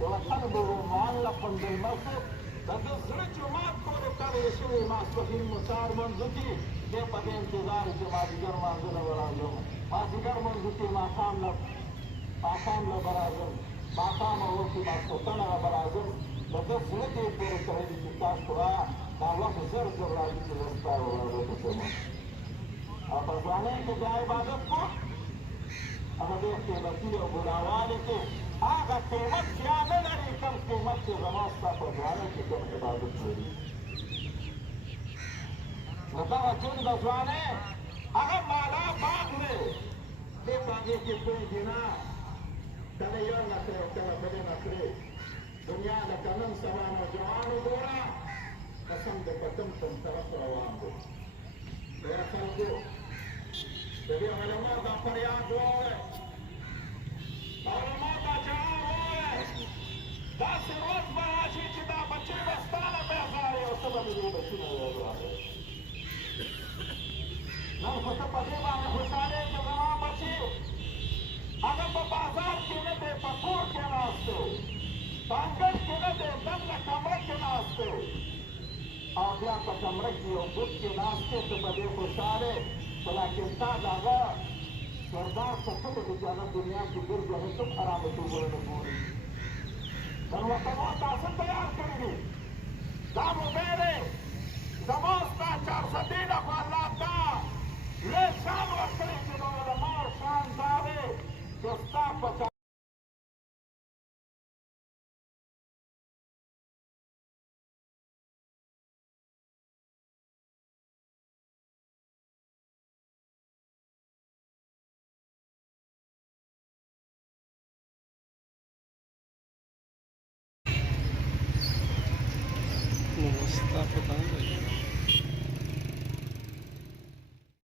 وتنظر معلقا بالموقف فتزرج ما تكون يسوي مع سفين مسار منزكي كيف بانتظار ما تقدر منزل ورازم ما تقدر منزكي ما قام لبرازم ما قام وقت ما سلطنا برازم فتزرج في التهيئ الكتاب قراء ما وقت زرزر راجل الاسطى ورازم أفضلين تجاه عبادتكم أفضل قيمتي وبراوالكم آغا قیمت زیاده لري کم قیمت چې زما ستا په ځوانۍ کې کوم عبادت لري نو دغه ژوند د ځوانۍ هغه مالا باغ دی دې باغې کې پوهېږي نه کله یو نخرې او کله بلې نخرې دنیا لکه نن سبا نوجوان وګوره قسم د قدم کوم طرف روان دی یا خلکو د دې علماء دا فریاد واورئ علماء دا جواب ووایئ داسې روز به راشي چې دا بچې به ستانه بېزارې او ته به مې دې بچونه وژغورې نن خو ته په دې باندې خوشحالې چې زما بچې هغه په بازار کې نه دی په کور کې ناست دی په انګړ کې نه دی دنګه کمره کې ناست دی او بیا په کمره کې یو بوټ کې ناست دی ته په دې خوشحالې خو لکن تا د هغه کردار ته څه دی چې هغه دنیا کې ګرځي هغه څه خرابه توبونه نه ګوري نن ورته ما تاسو تیار کړي دي دا موبایل زما ستا 400 نه خو الله تا لوی شان ورکړی چې د علماو شان دا دی چې ستا په Não está faltando aí.